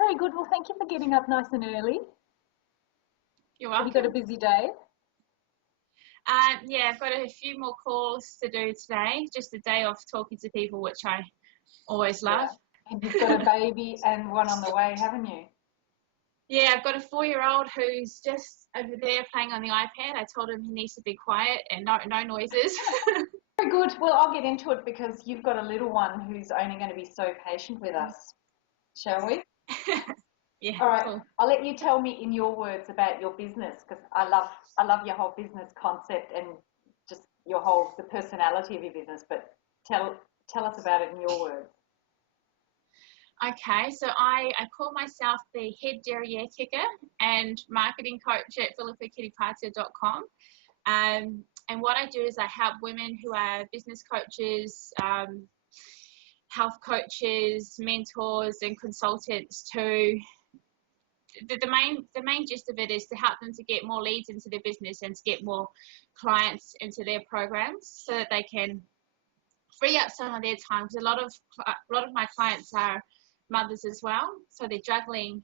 Very good. Well, thank you for getting up nice and early. You're Have you got a welcome. busy day? Yeah, I've got a few more calls to do today. Just a day off talking to people, which I always love. Yeah. And you've got a baby and one on the way, haven't you? Yeah, I've got a 4-year-old who's just over there playing on the iPad. I told him he needs to be quiet and no noises. Very good. Well, I'll get into it because you've got a little one who's only going to be so patient with us. Shall we? Yeah. All right. Cool. I'll let you tell me in your words about your business because I love your whole business concept and just the personality of your business. But tell us about it in your words. Okay, so I call myself the head Derriere Kicker and marketing coach at philippakittypartia.com. And what I do is I help women who are business coaches, health coaches, mentors, and consultants to the main gist of it is to help them to get more leads into their business and to get more clients into their programs so that they can free up some of their time. Because a lot of my clients are mothers as well, so they're juggling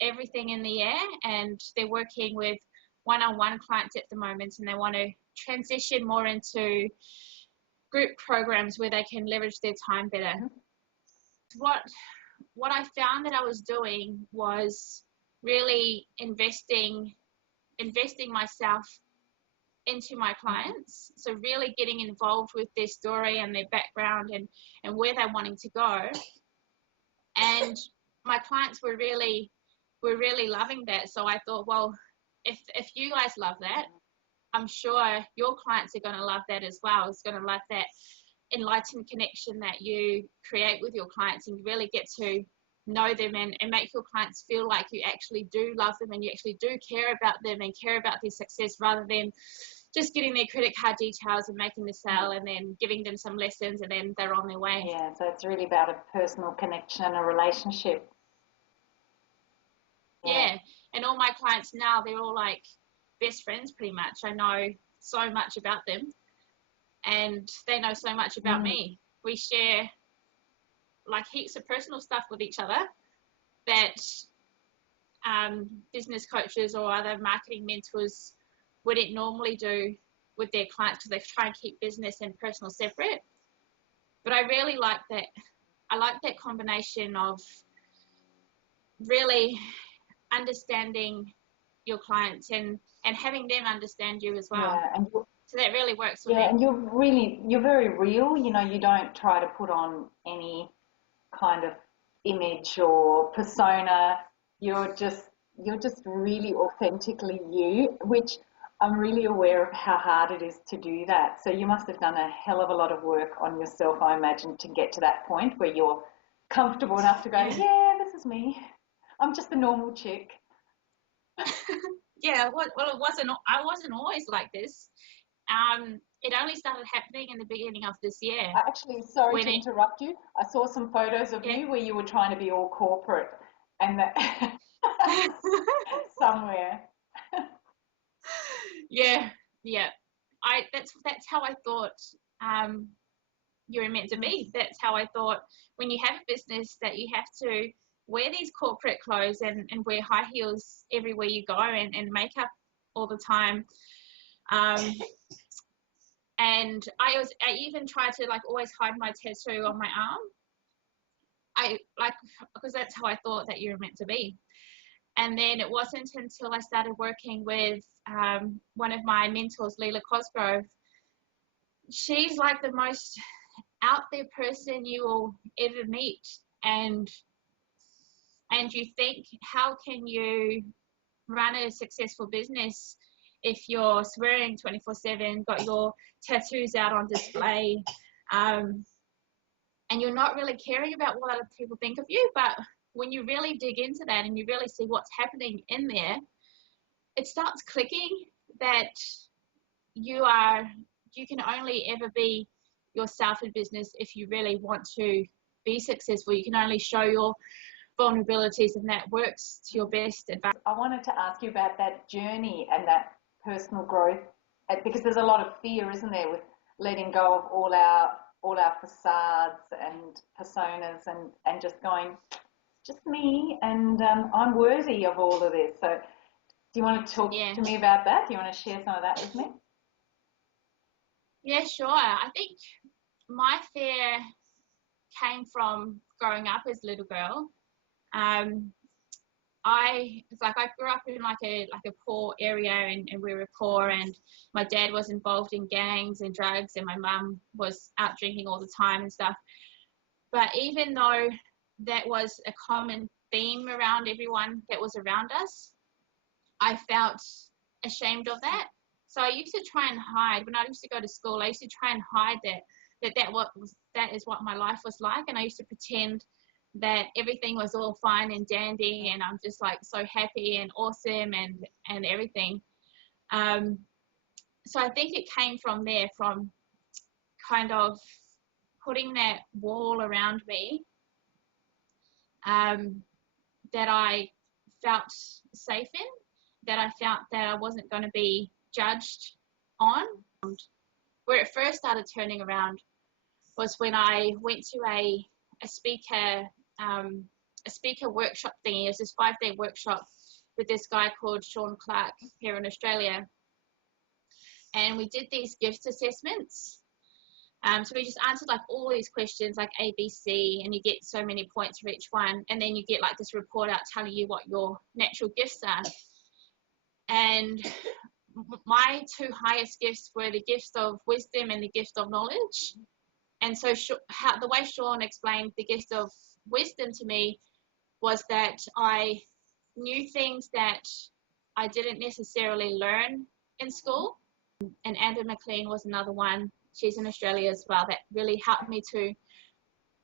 everything in the air, and they're working with one-on-one clients at the moment, and they want to transition more into group programs where they can leverage their time better. What I found that I was doing was really investing myself into my clients, so really getting involved with their story and their background and where they're wanting to go. And my clients were really loving that. So I thought, well, if you guys love that, I'm sure your clients are going to love that as well. It's going to love that enlightened connection that you create with your clients, and you really get to know them and make your clients feel like you actually do love them and you actually do care about them and care about their success, rather than just getting their credit card details and making the sale and then giving them some lessons and then they're on their way. Yeah, so it's really about a personal connection and a relationship. Yeah, and all my clients now, they're all like best friends pretty much. I know so much about them and they know so much about me. We share like heaps of personal stuff with each other that business coaches or other marketing mentors wouldn't normally do with their clients, because they try and keep business and personal separate. But I really like that. I like that combination of really understanding your clients and having them understand you as well. Yeah, and so that really works for me. and you're very real. You know, you don't try to put on any kind of image or persona. You're just really authentically you, which I'm really aware of how hard it is to do that. So you must have done a hell of a lot of work on yourself, I imagine, to get to that point where you're comfortable enough to go, yeah, this is me. I'm just a normal chick. Yeah, well, I wasn't always like this. It only started happening in the beginning of this year. Actually, sorry to interrupt you. I saw some photos of you where you were trying to be all corporate and that somewhere. Yeah. That's how I thought you were meant to be. That's how I thought when you have a business that you have to wear these corporate clothes and wear high heels everywhere you go and makeup all the time. And I even tried to like always hide my tattoo on my arm. Because that's how I thought that you were meant to be. And then it wasn't until I started working with one of my mentors, Leela Cosgrove. She's like the most out there person you will ever meet. And you think, how can you run a successful business if you're swearing 24/7, got your tattoos out on display, and you're not really caring about what other people think of you? But when you really dig into that and you really see what's happening in there, it starts clicking that you can only ever be yourself in business if you really want to be successful. You can only show your vulnerabilities, and that works to your best advantage. I wanted to ask you about that journey and that personal growth, because there's a lot of fear, isn't there, with letting go of all our facades and personas and just just me, and I'm worthy of all of this. So do you want to talk Yeah. to me about that? Do you want to share some of that with me? Yeah, sure. I think my fear came from growing up as a little girl. I grew up in like a poor area, and we were poor, and my dad was involved in gangs and drugs, and my mum was out drinking all the time and stuff. But even though that was a common theme around everyone that was around us, I felt ashamed of that. So I used to try and hide. When I used to go to school, I used to try and hide that is what my life was like, and I used to pretend that everything was all fine and dandy, and I'm just like so happy and awesome and everything. So I think it came from there, from kind of putting that wall around me, that I felt safe in, that I felt that I wasn't going to be judged on. Where it first started turning around was when I went to a speaker workshop thingy. It was this 5-day workshop with this guy called Sean Clark here in Australia, and we did these gifts assessments. So we just answered like all these questions like A, B, C, and you get so many points for each one, and then you get like this report out telling you what your natural gifts are. And my 2 highest gifts were the gift of wisdom and the gift of knowledge. And so the way Sean explained the gift of wisdom to me was that I knew things that I didn't necessarily learn in school. And Amber McLean was another one. She's in Australia as well. That really helped me to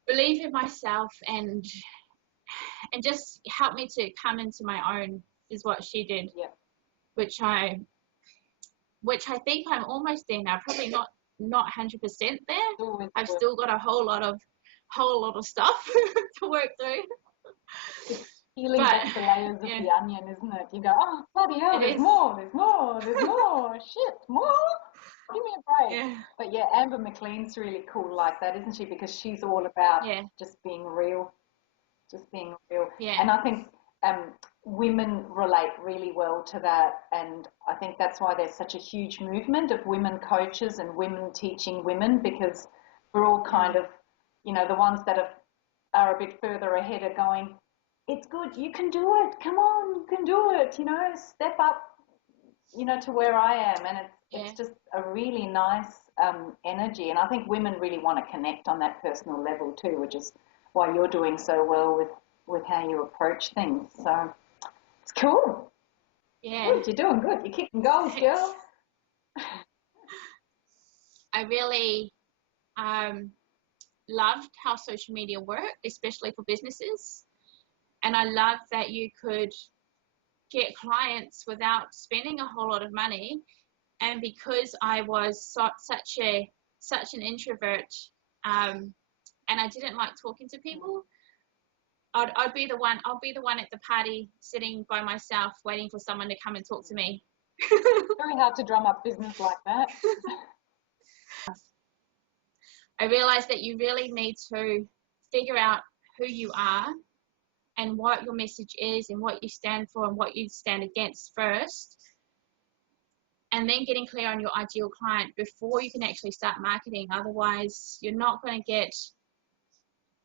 believe in myself and just helped me to come into my own, is what she did. Yeah. Which I think I'm almost there now. Probably not 100% there. I've still got a whole lot of stuff to work through. It's peeling back the layers of the onion, isn't it? You go, oh, bloody hell, there's more. Shit, more? Give me a break. Yeah. But yeah, Amber McLean's really cool like that, isn't she? Because she's all about just being real. Yeah. And I think women relate really well to that, and I think that's why there's such a huge movement of women coaches and women teaching women, because we're all kind of, the ones that are a bit further ahead are going, it's good, you can do it, come on, you can do it, step up, to where I am. And it's just a really nice energy, and I think women really want to connect on that personal level too, which is why you're doing so well with how you approach things. So it's cool. Yeah. Good, you're doing good. You're kicking goals, girl. I really loved how social media worked, especially for businesses. And I love that you could get clients without spending a whole lot of money. And because I was such an introvert, and I didn't like talking to people, I'll be the one at the party sitting by myself waiting for someone to come and talk to me. Very hard to drum up business like that. I realized that you really need to figure out who you are and what your message is and what you stand for and what you stand against first, and then getting clear on your ideal client before you can actually start marketing. Otherwise, you're not going to get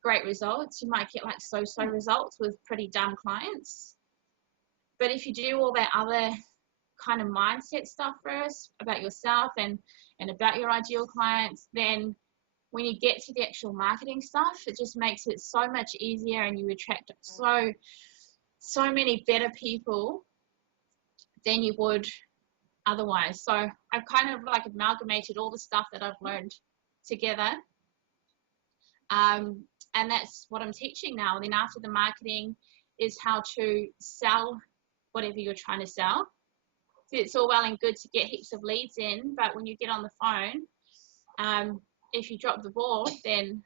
great results. You might get like so-so results with pretty dumb clients. But if you do all that other kind of mindset stuff first about yourself and about your ideal clients, then when you get to the actual marketing stuff, it just makes it so much easier, and you attract so many better people than you would otherwise. So I've kind of like amalgamated all the stuff that I've learned together. And that's what I'm teaching now. And then after the marketing is how to sell whatever you're trying to sell. So it's all well and good to get heaps of leads in, but when you get on the phone, if you drop the ball, then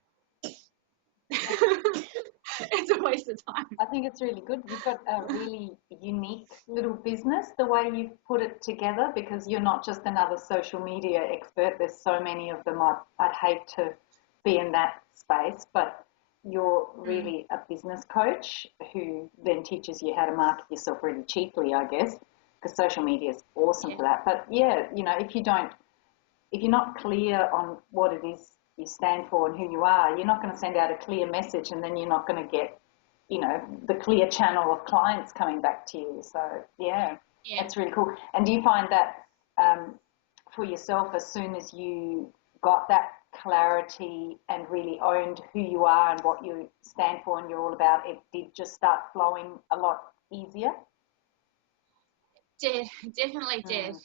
it's a waste of time. I think it's really good. You've got a really unique little business, the way you've put it together, because you're not just another social media expert. There's so many of them. I'd hate to be in that space, but you're really a business coach who then teaches you how to market yourself really cheaply, I guess, because social media is awesome for that. But yeah, you know, if you're not clear on what it is you stand for and who you are, you're not going to send out a clear message, and then you're not going to get, you know, the clear channel of clients coming back to you. So yeah, that's really cool. And do you find that for yourself, as soon as you got that clarity and really owned who you are and what you stand for and you're all about, it did just start flowing a lot easier? Definitely did.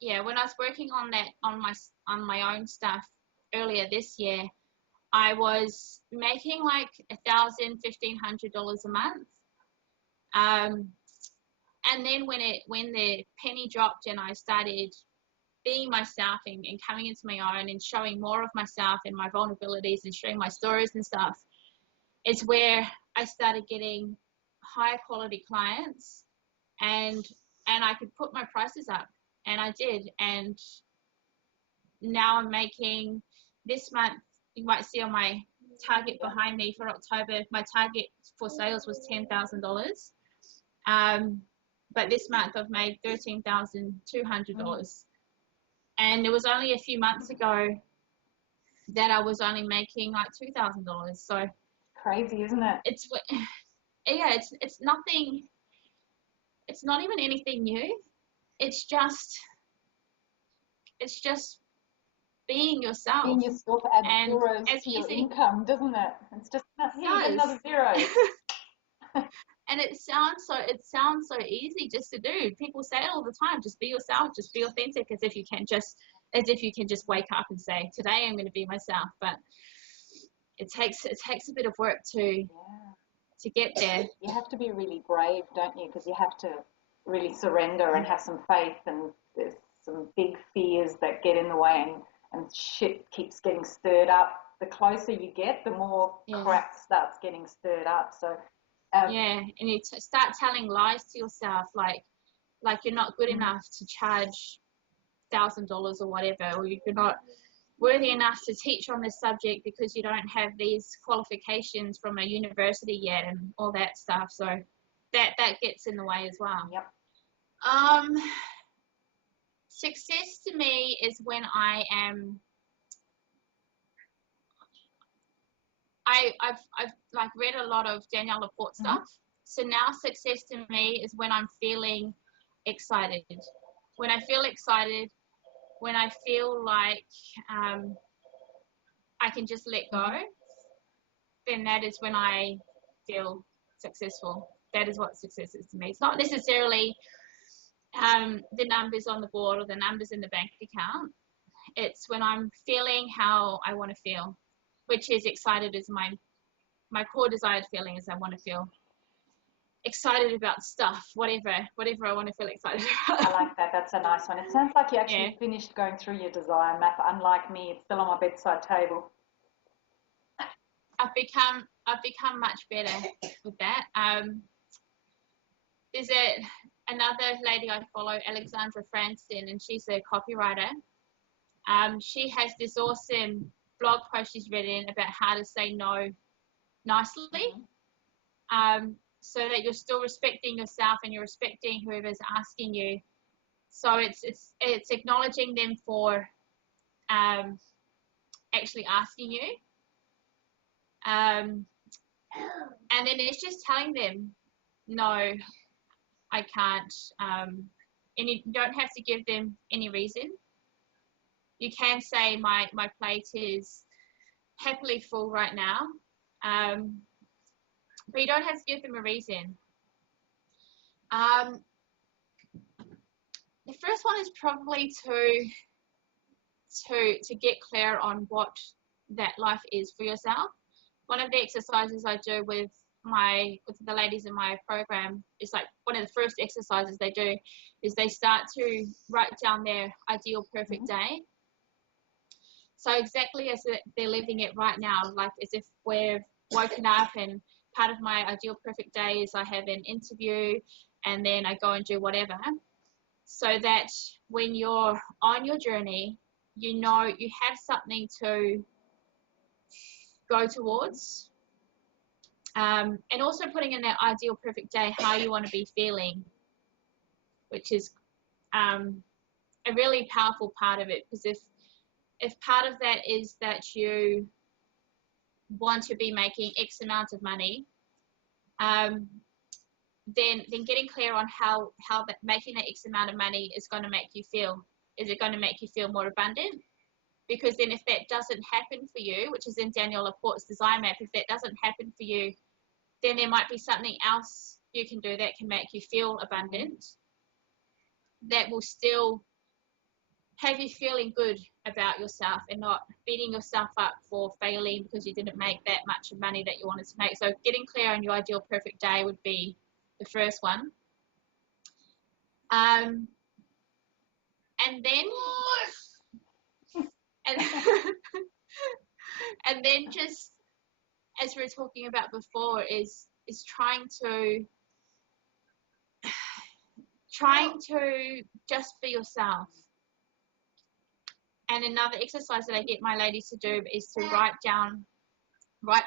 Yeah, when I was working on that on my own stuff earlier this year, I was making like $1,000-$1,500 a month. And then when the penny dropped and I started being myself and coming into my own and showing more of myself and my vulnerabilities and sharing my stories and stuff, is where I started getting higher quality clients, and I could put my prices up, and I did. And now I'm making, this month, you might see on my target behind me for October, my target for sales was $10,000. But this month I've made $13,200. And it was only a few months ago that I was only making like $2,000. So crazy, isn't it? It's nothing. It's not even anything new. It's just being yourself. Being yourself adds zeros to your income, doesn't it? It's just another zero. And it sounds so easy just to do. People say it all the time. Just be yourself. Just be authentic, as if you can just wake up and say, today I'm going to be myself. But it takes a bit of work to get there. You have to be really brave, don't you? Because you have to really surrender and have some faith, and there's some big fears that get in the way, and shit keeps getting stirred up. The closer you get, the more crap starts getting stirred up. So and you start telling lies to yourself, like you're not good enough to charge $1,000 or whatever, or you're not worthy enough to teach on this subject because you don't have these qualifications from a university yet, and all that stuff. So that gets in the way as well. Yep. Success to me is when I've like read a lot of Danielle Laporte stuff. So now success to me is when I'm feeling excited. When I feel excited, when I feel like I can just let go, then that is when I feel successful. That is what success is to me. It's not necessarily the numbers on the board or the numbers in the bank account. It's when I'm feeling how I want to feel, which is excited is my core desired feeling, is I want to feel excited about stuff, whatever I want to feel excited about. I like that. That's a nice one. It sounds like you actually finished going through your desire map. Unlike me, it's still on my bedside table. I've become much better with that. There's another lady I follow, Alexandra Franston, and she's a copywriter. She has this awesome blog post she's written about how to say no nicely, so that you're still respecting yourself and you're respecting whoever's asking you. So it's acknowledging them for actually asking you, and then it's just telling them, no, I can't, and you don't have to give them any reason. You can say my plate is happily full right now, but you don't have to give them a reason. The first one is probably to get clear on what that life is for yourself. One of the exercises I do with the ladies in my program is, like, one of the first exercises they do is they start to write down their ideal perfect day. So exactly as they're living it right now, like as if we're woken up and part of my ideal perfect day is I have an interview and then I go and do whatever, so that when you're on your journey, you know you have something to go towards. And also putting in that ideal perfect day, how you want to be feeling, which is a really powerful part of it, because if part of that is that you want to be making X amount of money, then getting clear on how that making that X amount of money is going to make you feel. Is it going to make you feel more abundant? Because then if that doesn't happen for you, which is in Danielle Laporte's desire map, if that doesn't happen for you, then there might be something else you can do that can make you feel abundant, that will still have you feeling good about yourself and not beating yourself up for failing because you didn't make that much money that you wanted to make. So getting clear on your ideal perfect day would be the first one. And then and then just as we were talking about before is trying to just be yourself. And another exercise that I get my ladies to do is to write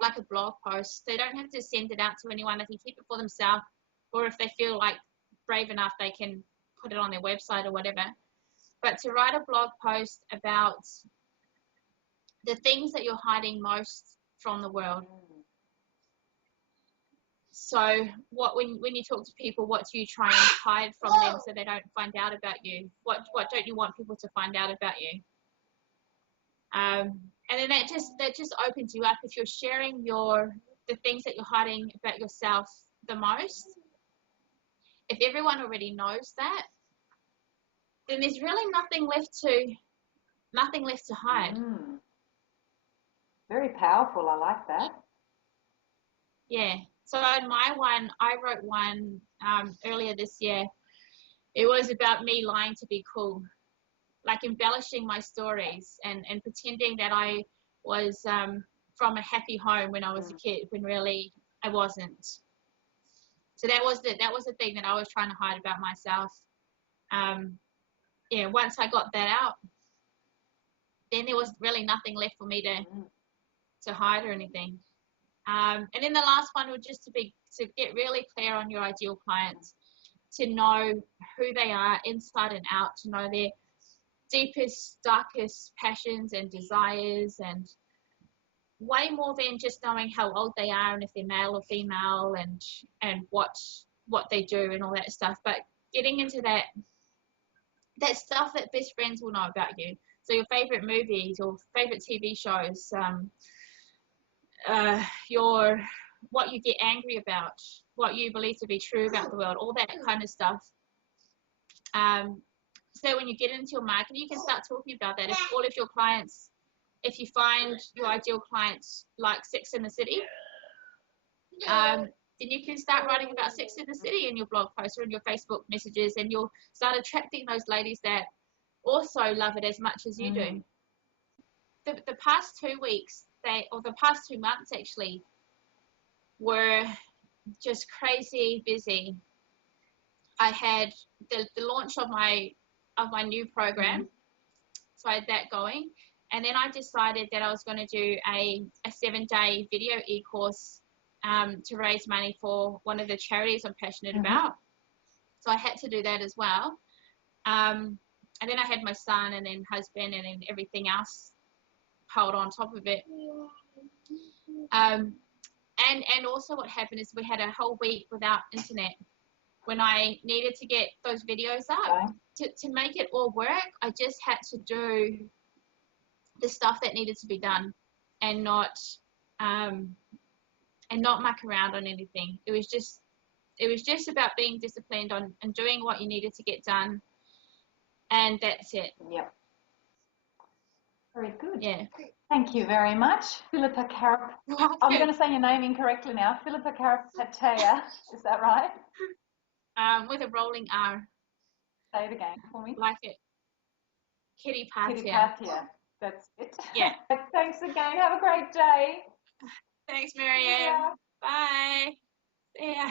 like a blog post. They don't have to send it out to anyone. They can keep it for themselves, or if they feel like brave enough, they can put it on their website or whatever. But to write a blog post about the things that you're hiding most from the world. So when you talk to people, what do you try and hide from them so they don't find out about you? What don't you want people to find out about you? And then that just opens you up. If you're sharing the things that you're hiding about yourself the most, if everyone already knows that, then there's really nothing left to hide. Very powerful. I like that. Yeah. So in my one, I wrote one earlier this year. It was about me lying to be cool, like embellishing my stories and pretending that I was from a happy home when I was a kid, when really I wasn't. So that was the thing that I was trying to hide about myself. Once I got that out, then there was really nothing left for me to hide or anything. And then the last one would just to get really clear on your ideal clients, to know who they are inside and out, to know their deepest, darkest passions and desires, and way more than just knowing how old they are and if they're male or female and what they do and all that stuff, but getting into that stuff that best friends will know about you. So your favorite movies or favorite TV shows, what you get angry about, what you believe to be true about the world, all that kind of stuff. So when you get into your marketing, you can start talking about that. If all of your clients, if you find your ideal clients like Sex in the City, then you can start writing about Sex in the City in your blog posts or in your Facebook messages, and you'll start attracting those ladies that also love it as much as you do. The past 2 weeks, the past 2 months actually, were just crazy busy. I had the launch of my new program, so I had that going, and then I decided that I was going to do a 7-day video e-course to raise money for one of the charities I'm passionate about. So I had to do that as well. And then I had my son and then husband and then everything else piled on top of it. And also what happened is we had a whole week without internet when I needed to get those videos up. To make it all work, I just had to do the stuff that needed to be done and not muck around on anything. It was just about being disciplined on and doing what you needed to get done, and that's it. Yep. Very good. Yeah. Thank you very much, Philippa Carap. I'm going to say your name incorrectly now. Philippa Carapatea. Is that right? With a rolling R. Say it again for me. Like it. Kitty Patia. Kitty Patia. That's it. Yeah. Thanks again. Have a great day. Thanks, Marianne. Bye. See ya.